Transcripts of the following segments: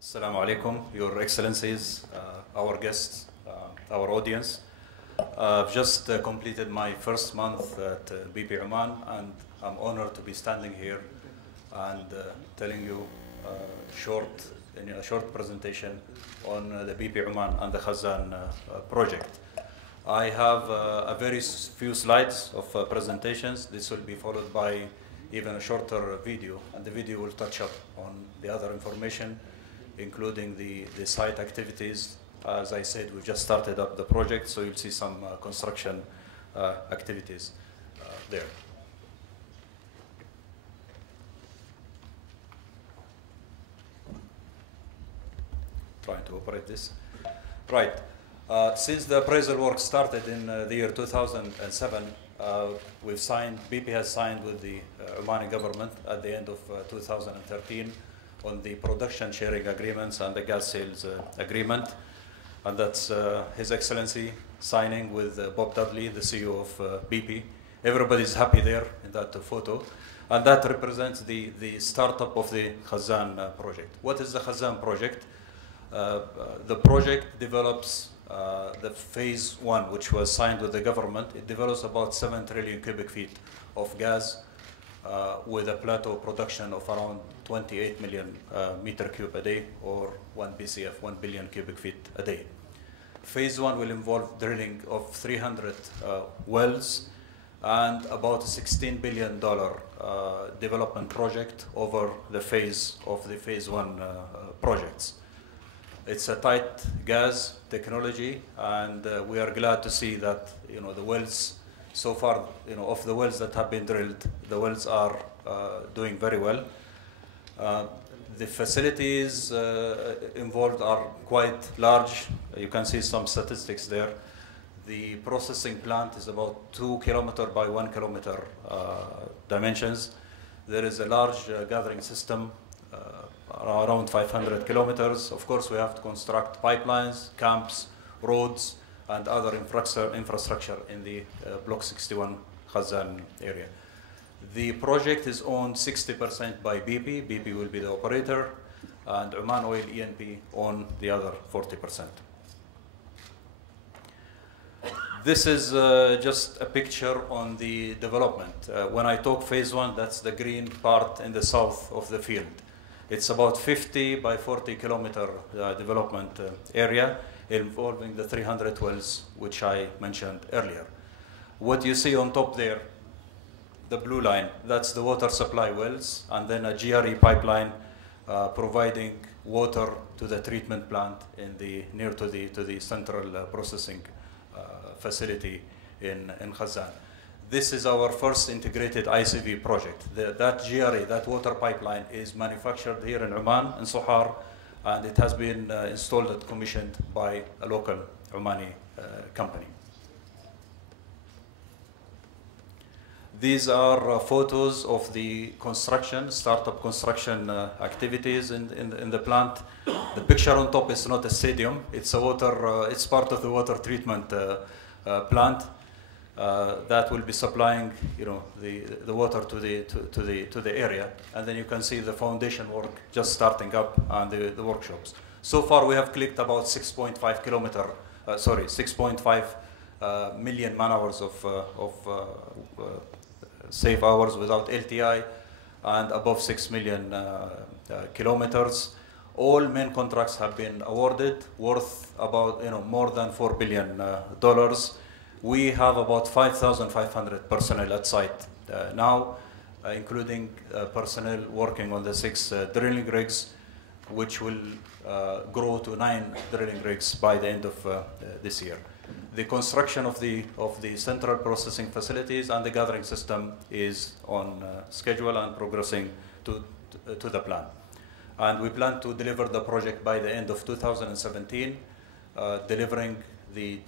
Assalamu alaikum, Your Excellencies, our guests, our audience. I've just completed my first month at BP Oman, and I'm honored to be standing here and telling you in a short presentation on the BP Oman and the Khazan project. I have a very few slides of presentations. This will be followed by even a shorter video, and the video will touch up on the other information, including the site activities. As I said, we've just started up the project, so you'll see some construction activities there. Trying to operate this. Right. Since the appraisal work started in the year 2007, BP has signed with the Omani government at the end of 2013 on the production sharing agreements and the gas sales agreement. And that's His Excellency signing with Bob Dudley, the CEO of BP. Everybody's happy there in that photo. And that represents the startup of the Khazan project. What is the Khazan project? The project develops the phase 1, which was signed with the government. It develops about 7 trillion cubic feet of gas with a plateau production of around 28 million meter cube a day, or 1 BCF, 1 billion cubic feet a day. Phase 1 will involve drilling of 300 wells and about a $16 billion development project over the phase of the phase 1 projects. It's a tight gas technology, and we are glad to see that the wells so far, of the wells that have been drilled, the wells are doing very well. The facilities involved are quite large. You can see some statistics there. The processing plant is about 2 kilometer by 1 kilometer dimensions. There is a large gathering system, around 500 kilometers. Of course, we have to construct pipelines, camps, roads, and other infrastructure in the Block 61 Khazan area. The project is owned 60% by BP. BP will be the operator, and Oman Oil E&P own the other 40%. This is just a picture on the development. When I talk phase 1, that's the green part in the south of the field. It's about 50 by 40 kilometer development area involving the 300 wells, which I mentioned earlier. What you see on top there, the blue line, that's the water supply wells, and then a GRE pipeline providing water to the treatment plant near to the central processing facility in Khazan. This is our first integrated ICV project. That GRE, that water pipeline, is manufactured here in Oman, in Sohar, and it has been installed and commissioned by a local Omani company. These are photos of the construction, startup construction activities in the plant. The picture on top is not a stadium; it's a water. It's part of the water treatment plant that will be supplying, the water to the area. And then you can see the foundation work just starting up and the workshops. So far, we have clicked about 6.5 million man hours of safe hours without LTI, and above 6 million kilometers. All main contracts have been awarded, worth about more than $4 billion. We have about 5,500 personnel at site now, including personnel working on the 6 drilling rigs, which will grow to 9 drilling rigs by the end of this year. The construction of the central processing facilities and the gathering system is on schedule and progressing to the plan. And we plan to deliver the project by the end of 2017, delivering the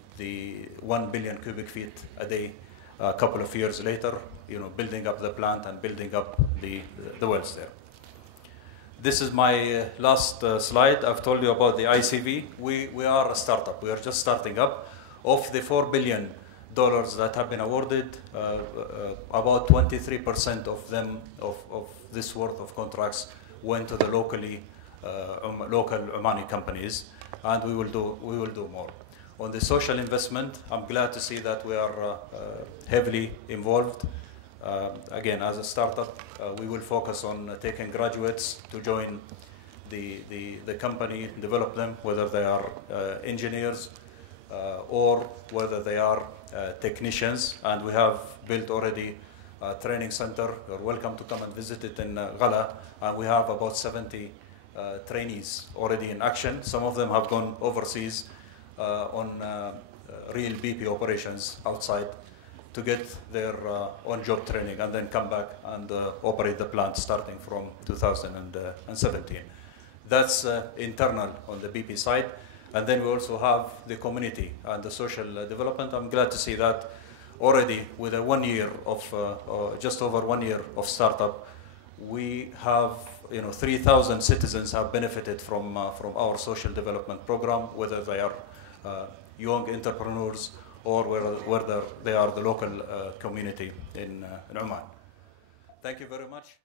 1 billion cubic feet a day a couple of years later, building up the plant and building up the wells there. This is my last slide. I've told you about the ICV. We are a startup. We are just starting up. Of the $4 billion that have been awarded, about 23% of them, of this worth of contracts, went to the locally local Omani companies, and we will do more. On the social investment, I'm glad to see that we are heavily involved. Again, as a startup, we will focus on taking graduates to join the company, develop them, whether they are engineers or whether they are technicians. And we have built already a training center. You're welcome to come and visit it in Ghala. And we have about 70 trainees already in action. Some of them have gone overseas on real BP operations outside to get their on-job training and then come back and operate the plant starting from 2017. That's internal on the BP side. And then we also have the community and the social development. I'm glad to see that already with a 1 year of, just over 1 year of startup, we have 3,000 citizens have benefited from our social development program, whether they are young entrepreneurs or whether they are the local community in Oman. Thank you very much.